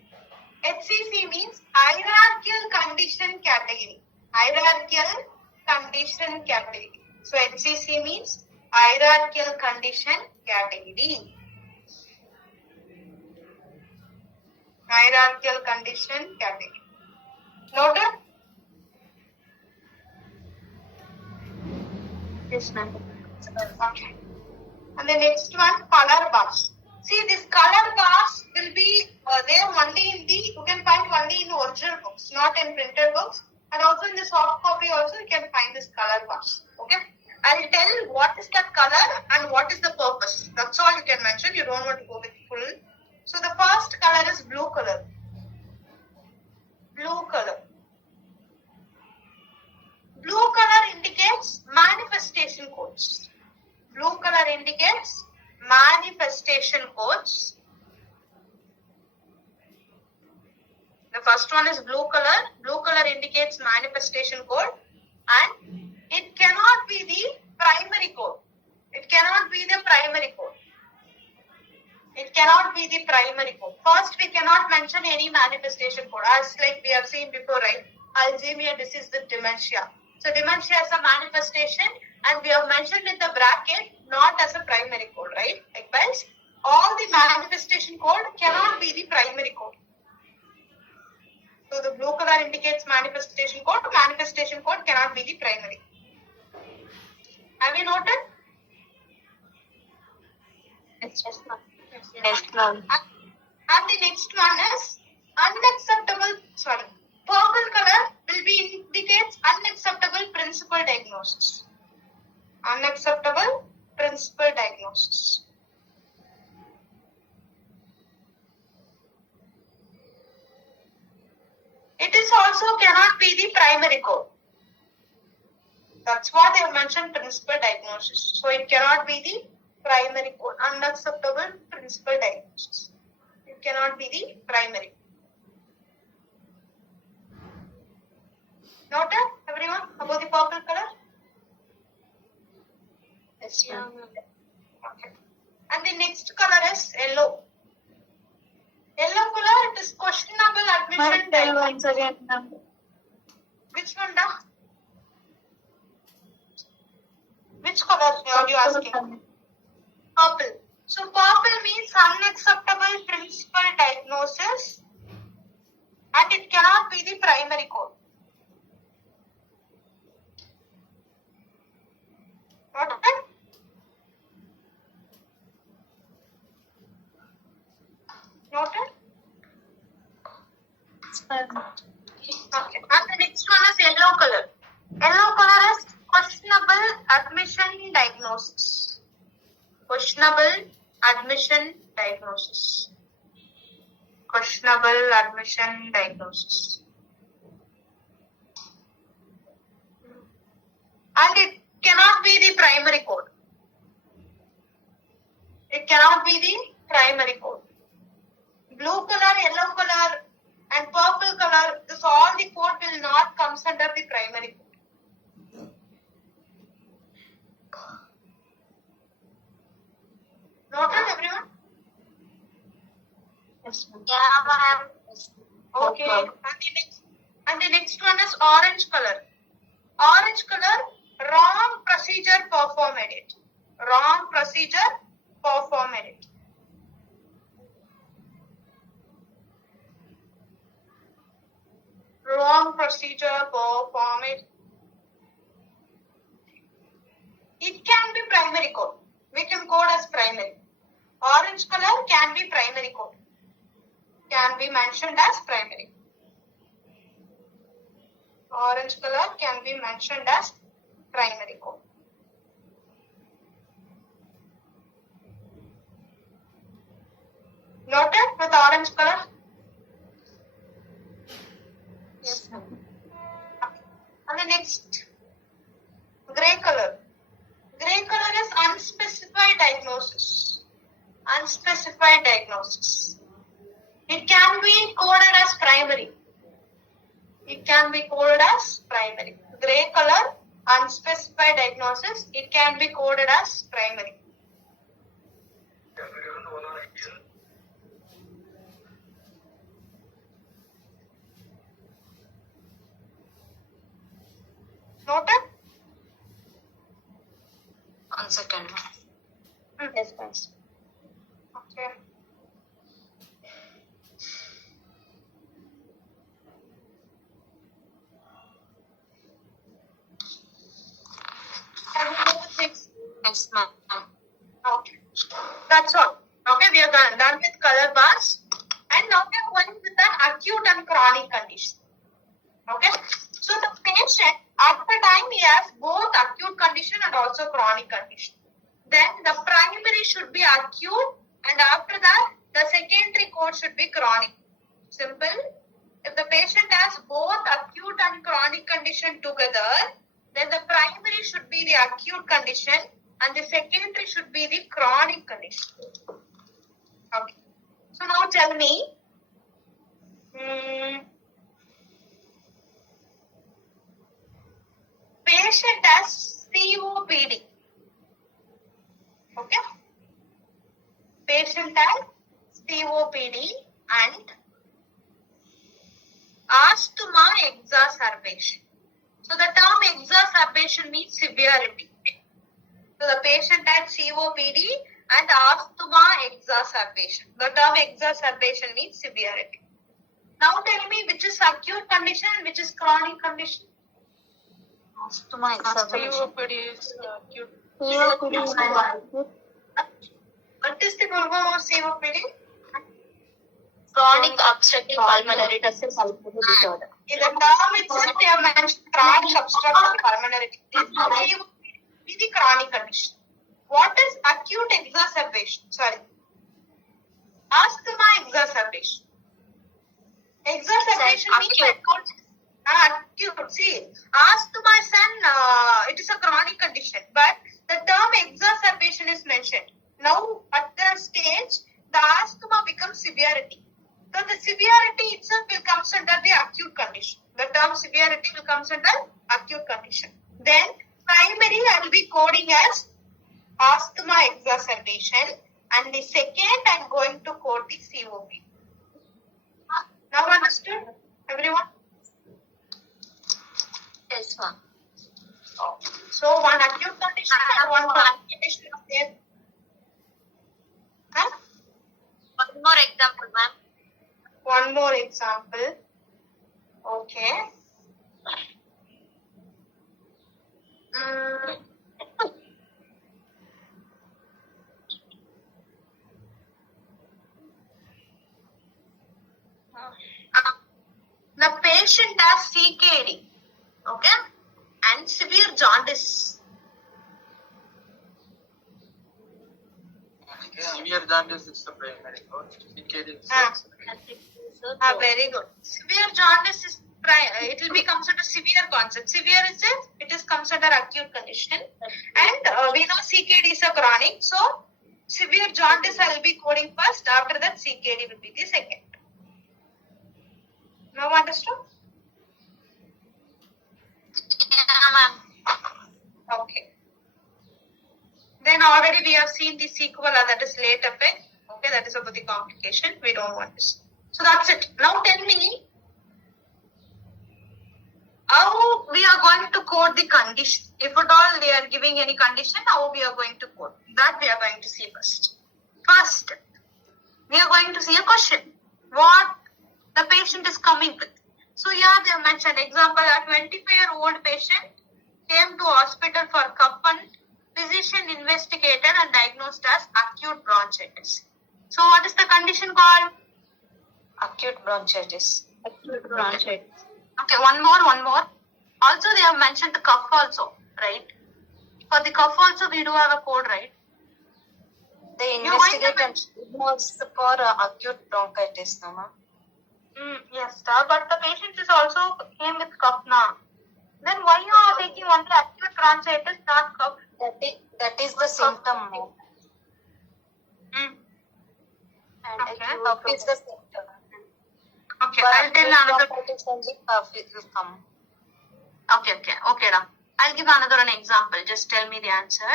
HCC means hierarchical condition category. Hierarchical condition category. So HCC means hierarchical condition category. Hierarchical condition category. Noted? Yes, ma'am. Okay. And the next one, color bars. See, this color bars will be there only in the, you can find only in original books, not in printed books. And also in the soft copy also you can find this color bars. Okay. I'll tell what is the color and what is the purpose. That's all you can mention. You don't want to go with full. So the first color is blue color. Blue color. Blue color indicates manifestation codes. Blue color indicates manifestation codes. The first one is blue color. Blue color indicates manifestation code and it cannot be the primary code. It cannot be the primary code. It cannot be the primary code. First, we cannot mention any manifestation code. As like we have seen before, right? Alzheimer's disease with dementia. So dementia is a manifestation and we have mentioned in the bracket not as a primary code, right? Likewise, all the manifestation code cannot be the primary code. So the blue color indicates manifestation code. Manifestation code cannot be the primary. Have you noted? Yes, ma'am. Yes, ma'am. And the next one is unacceptable. Purple color will be indicates unacceptable principal diagnosis. Unacceptable principal diagnosis. It is also cannot be the primary code. That's what they have mentioned principal diagnosis. So it cannot be the primary code. Unacceptable principal diagnosis. It cannot be the primary. Noted, everyone, about the purple color? Yes, ma'am. Okay. And the next color is yellow. Yellow color, it is questionable admission Tell diagnosis. once again, ma'am. Which one, da? Which color are you asking? Purple. So purple means unacceptable principal diagnosis and it cannot be the primary code. Noted? Noted? Okay. And the next one is yellow color. Yellow color is questionable admission diagnosis. Questionable admission diagnosis. Questionable admission diagnosis. And it cannot be the primary code. It cannot be the primary code. Blue color, yellow color and purple color, this all the code will not comes under the primary code. Noted, everyone? Yes, ma'am. Yeah, ma'am. Okay. And the next one is orange color. Orange color, wrong procedure performed it. Wrong procedure performed it. Wrong procedure performed. It can be primary code. We can code as primary. Orange color can be primary code. can be mentioned as primary. Orange color can be mentioned as primary code. Noted with orange color? Yes, ma'am. And the next, gray color. Gray color is unspecified diagnosis. Unspecified diagnosis. It can be coded as primary. It can be coded as primary. Gray color, unspecified diagnosis. It can be coded as primary. Noted? 1 second. Yes, ma'am. Okay. Can we go with next? Yes, ma'am. Okay. That's all. Okay, we are done with color bars. And now we are going with the acute and chronic condition. Okay. So the patient, at the time, he has both acute condition and also chronic condition. Then the primary should be acute, and after that, the secondary code should be chronic. Simple. If the patient has both acute and chronic condition together, then the primary should be the acute condition and the secondary should be the chronic condition. Okay. So now tell me, patient has COPD. Okay. Patient has COPD and asthma exacerbation. So the term exacerbation means severity. So the patient had COPD and asthma exacerbation. The term exacerbation means severity. Now tell me which is acute condition and which is chronic condition. Asthma exacerbation. COPD is acute. COPD is acute. What is the full form of COPD? Chronic obstructive pulmonary disorder. In the term itself, they have mentioned chronic obstructive pulmonary disease. COPD is the chronic condition. What is acute exacerbation? Sorry. Asthma exacerbation. Exacerbation means acute. See, asthma is it is a chronic condition, but the term exacerbation is mentioned. Now, at the stage, the asthma becomes severity. So, the severity itself will come under the acute condition. The term severity will come under acute condition. Then, primary I will be coding as asthma exacerbation, and the second I am going to code the COPD. Now understood, everyone? Yes, ma'am. So one acute condition and one chronic condition is there. Huh? One more example, ma'am. One more example. Okay. The patient has CKD, okay, and severe jaundice. Severe jaundice is the primary code. CKD is Very good. Severe jaundice is it will be considered severe concept. Severe itself, it is considered acute condition, and we know CKD is a chronic. So severe jaundice I will be coding first. After that, CKD will be the second. Now understood? Yeah, ma'am. Okay. Then already we have seen the sequela, that is late effect. Okay, that is about the complication. We don't want this. So that's it. Now tell me how we are going to code the condition. If at all they are giving any condition, how we are going to code. That we are going to see first. First, we are going to see a question. What the patient is coming with. So here they have mentioned example, a 25-year-old patient came to hospital for cough and physician investigated and diagnosed as acute bronchitis. So what is the condition called? bronchitis. Acute bronchitis. Okay, one more. Also, they have mentioned the cough also, right? For the cough also, we do have a code, right? They You're going to investigate and it was for acute bronchitis, no ma'am. Yes, sir. But the patient is also came with cough now. Then why you are taking only acute bronchitis, not cough? That is the symptom, ma'am. Okay. Cough is the symptom. Okay, For I'll tell acute another. bronchitis only cough it will come. Okay, now. I'll give another an example. Just tell me the answer.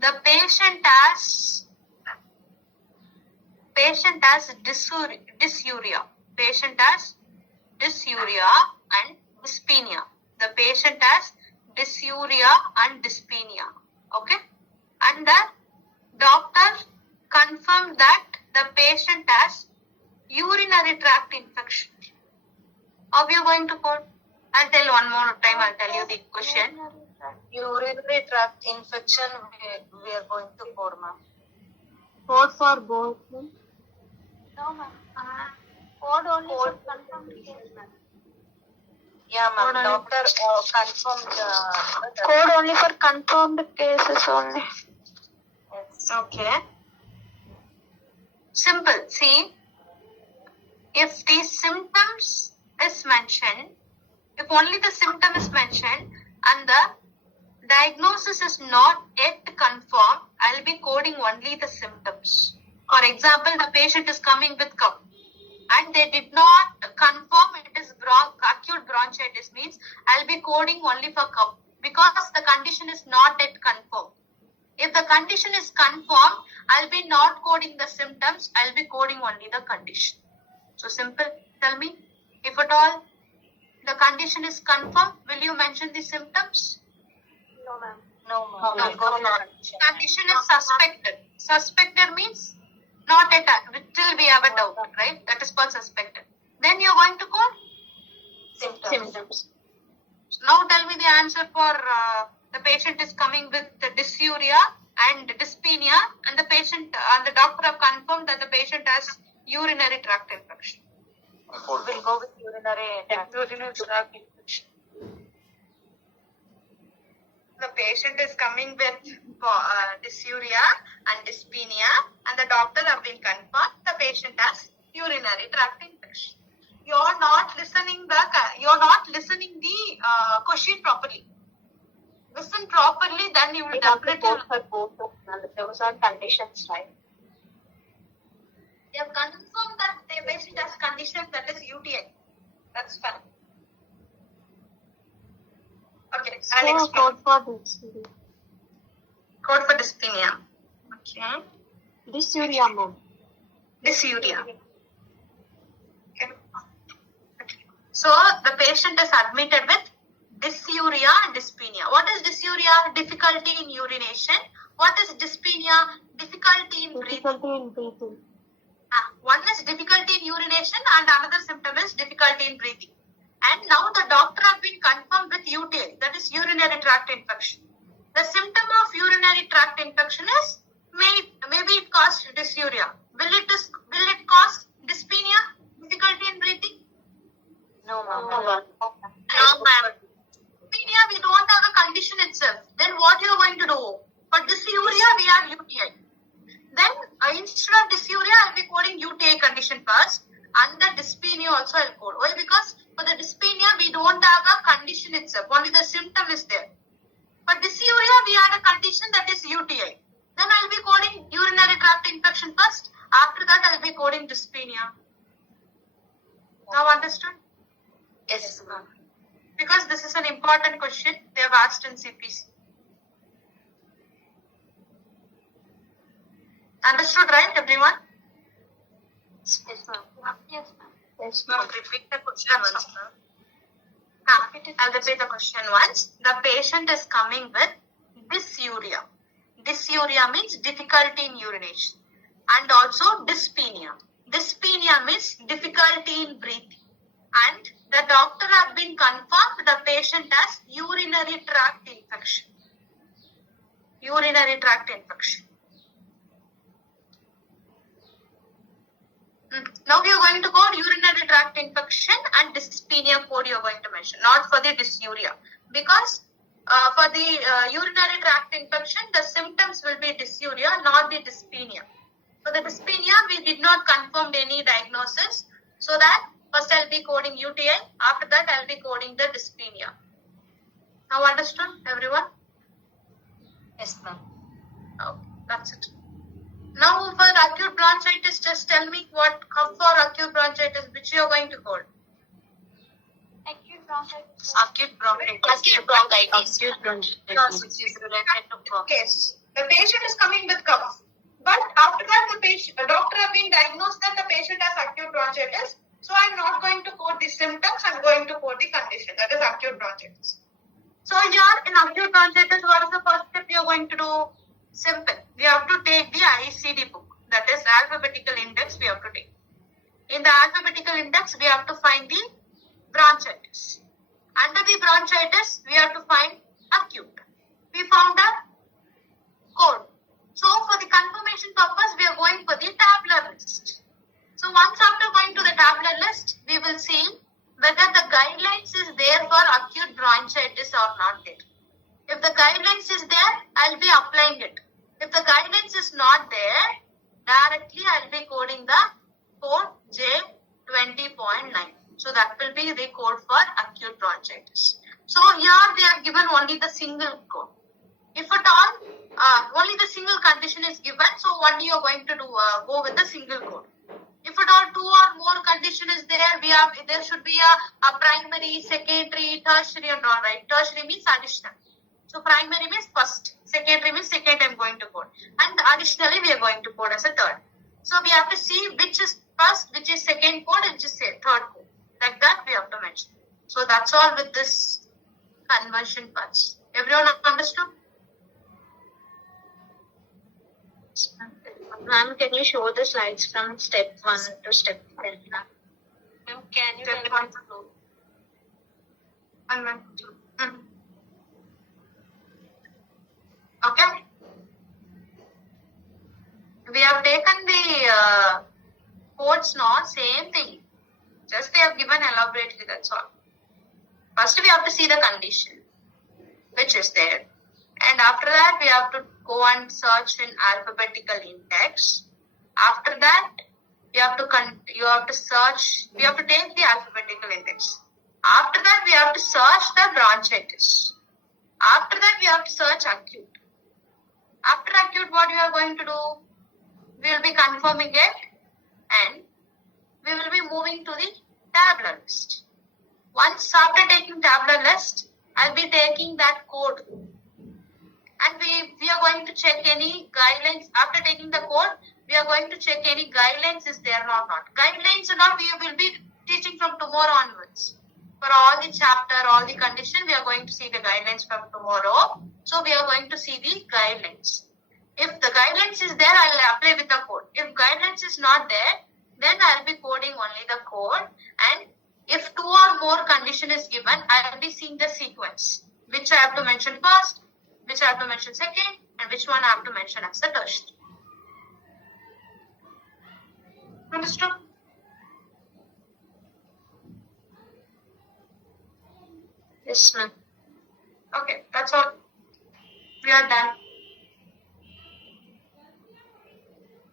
The patient has dysuria. Patient has dysuria and dyspnea. The patient has dysuria and dyspnea. Okay? And the doctor confirmed that the patient has urinary tract infection. How are you going to code? I'll tell one more time. I'll tell you the question. Urinary tract infection we are going to code, ma'am. Code for both. No, ma'am. Code only for confirmed case, ma'am. Yeah, ma'am. Doctor confirmed Code only for confirmed cases only. Yes. Okay. Simple. See, if the symptoms is mentioned, if only the symptom is mentioned and the diagnosis is not yet confirmed, I'll be coding only the symptoms. For example, the patient is coming with cough and they did not confirm it is acute bronchitis, means I'll be coding only for cough because the condition is not yet confirmed. If the condition is confirmed, I'll be not coding the symptoms, I'll be coding only the condition. So simple. Tell me, if at all the condition is confirmed, will you mention the symptoms? No, ma'am. No, ma'am. We'll go with condition. Condition is suspected. Suspected means not at till we have a doubt, right? That is called suspected. Then you're going to code Symptoms. Now tell me the answer for the patient is coming with the dysuria and dyspnea, and the patient and the doctor have confirmed that the patient has urinary tract infection. We'll go with urinary tract infection. The patient is coming with dysuria and dyspnea, and the doctor have been confirmed the patient has urinary tract infection. You're not listening the question properly. Listen properly, then you will definitely. There was all conditions, right? They have confirmed that the patient has condition that is UTI. That's fine. Okay, I'll explain. Code for dysuria. Code for dyspnea. Okay. Dysuria, ma'am. Dysuria. Okay. So the patient is admitted with dysuria and dyspnea. What is dysuria? Difficulty in urination. What is dyspnea? Difficulty in breathing. Difficulty in breathing. One is difficulty in urination and another symptom is difficulty in breathing. And now the doctor have been confirmed with UTI, that is urinary tract infection. The symptom of urinary tract infection is maybe it caused dysuria. Will it cause dyspnea, difficulty in breathing? No, ma'am. No, ma'am. Dyspnea, we don't have a condition itself. Then what you are going to do? For dysuria, we have UTI. Then instead of dysuria, I'll be coding UTI condition first, and the dyspnea also I'll code. Why? Because for the dyspnea, we don't have a condition itself. Only the symptom is there. For dysuria, we had a condition that is UTI. Then I'll be coding urinary tract infection first. After that, I'll be coding dyspnea. Now understood? Yes, ma'am. Because this is an important question they have asked in CPC. Understood, right, everyone? Yes, ma'am. Yes, ma'am. Yes, ma'am. Repeat the question once, ma'am. I'll repeat the question once. The patient is coming with dysuria. Dysuria means difficulty in urination. And also dyspnea. Dyspnea means difficulty in breathing. And the doctor have been confirmed the patient has urinary tract infection. Urinary tract infection. Now we are going to code urinary tract infection and dyspnea code you are going to mention, not for the dysuria. Because for the urinary tract infection, the symptoms will be dysuria, not the dyspnea. For the dyspnea, we did not confirm any diagnosis. So that first I'll be coding UTI. After that, I'll be coding the dyspnea. Now understood, everyone? Yes, ma'am. Okay, that's it. Now for acute bronchitis, just tell me how for acute bronchitis, which you are going to code. Acute bronchitis. Acute bronchitis. Acute bronchitis. Acute bronchitis. Because it is related to cough. Case. The patient is coming with cough. But after that, the doctor has been diagnosed that the patient has acute bronchitis. So I'm not going to code the symptoms, I'm going to code the condition. That is acute bronchitis. So here in acute bronchitis, what is the first step you are going to do? Simple. We have to take the ICD book. That is alphabetical index we have to take. In the alphabetical index, we have to find the bronchitis. Under the bronchitis, we have to find acute. We found a code. So for the confirmation purpose, we are going for the tabular list. So once after going to the tabular list, we will see whether the guidelines is there for acute bronchitis or not there. If the guidelines is there, I'll be applying it. If the guidelines is not there, directly I'll be coding the code J20.9. So that will be the code for acute bronchitis. So here they have given only the single code. If at all, only the single condition is given, so only you are going to do go with the single code. If at all two or more condition is there, there should be a primary, secondary, tertiary and all, right? Tertiary means additional. So primary means first, secondary means second I'm going to code. And additionally we are going to code as a third. So we have to see which is first, which is second code, and which is third code. Like that we have to mention. So that's all with this conversion parts. Everyone understood? Ma'am, can you show the slides from step 1 to step 10? Ma'am, can you Step tell one. me the flow? Okay. We have taken the codes now, same thing. Just they have given elaborately, that's all. First we have to see the condition, which is there. And after that, we have to go and search in alphabetical index. After that, you have to search, we have to take the alphabetical index. After that, we have to search the bronchitis. After that, we have to search acute. After acute, what we are going to do? We will be confirming it and we will be moving to the tabular list. Once after taking tabular list, I'll be taking that code. And we are going to check any guidelines. After taking the code, we are going to check any guidelines is there or not. Guidelines or not, we will be teaching from tomorrow onwards. For all the chapter, all the condition, we are going to see the guidelines from tomorrow. So we are going to see the guidelines. If the guidelines is there, I'll apply with the code. If guidelines is not there, then I'll be coding only the code. And if two or more condition is given, I'll be seeing the sequence. Which I have to mention first, which I have to mention second, and which one I have to mention as the tertiary. Understood? Yes, ma'am. Okay, that's all. We are done.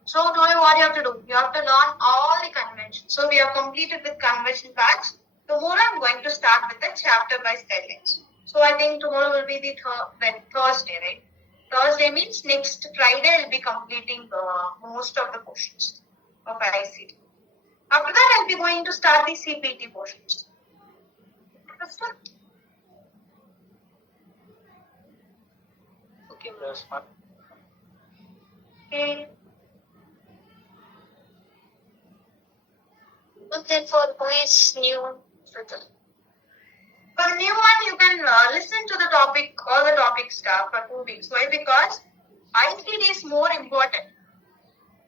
So today what you have to do? You have to learn all the conventions. So we have completed with convention parts. Tomorrow I'm going to start with the chapter-wise guidelines. So I think tomorrow will be the Thursday, right? Thursday means next Friday I'll be completing most of the portions of ICD. After that I'll be going to start the CPT portions. Understood? Okay, ma'am. Yes, ma'am. Okay. But then for who is new for the For the new one, you can listen to the topic, all the topic stuff for 2 weeks. Why? Because ICD is more important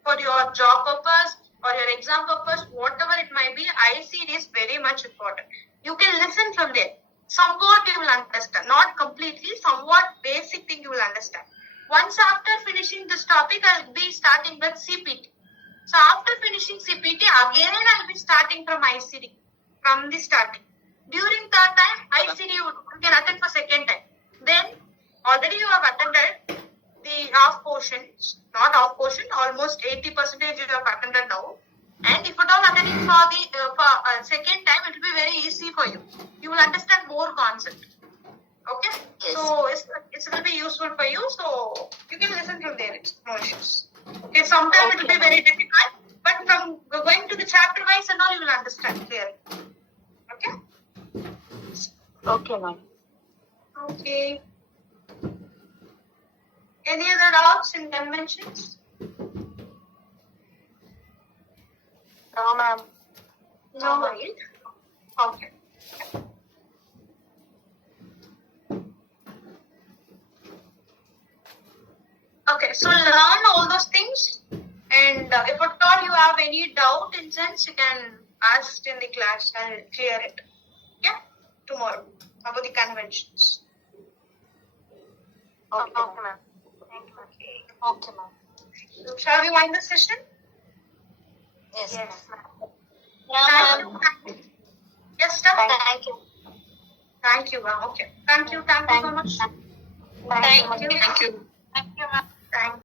for your job purpose or your exam purpose, whatever it might be. ICD is very much important. You can listen from there. Somewhat you will understand, not completely, somewhat basic thing you will understand. Once after finishing this topic, I'll be starting with CPT. So after finishing finishing CPT, again I'll be starting from ICD, from the starting. During that time, ICD you can attend for second time. Then already you have attended the half portion, not half portion, almost 80% you have attended now. And if at all attending for the second time, it will be very easy for you. You will understand more concept. Okay? Yes. So it will be useful for you. So you can listen from there. It's no issues. Okay, sometimes it will be very difficult, but from going to the chapter wise and all, you will understand clearly. Okay? Okay, ma'am. Okay. Any other doubts in dimensions? No, ma'am. No, right? Okay. Okay, so learn all those things, and if at all you have any doubt in sense, you can ask in the class and clear it. Yeah, tomorrow about the conventions. Okay, ma'am. Thank you. Okay. Okay, ma'am. So shall we wind the session? Yes, ma'am. Yes, ma'am. Thank you. Yes, stop. Thank you. Thank you, ma'am. Okay. Thank you so much. Thank you. Thank you, ma'am. Thank you.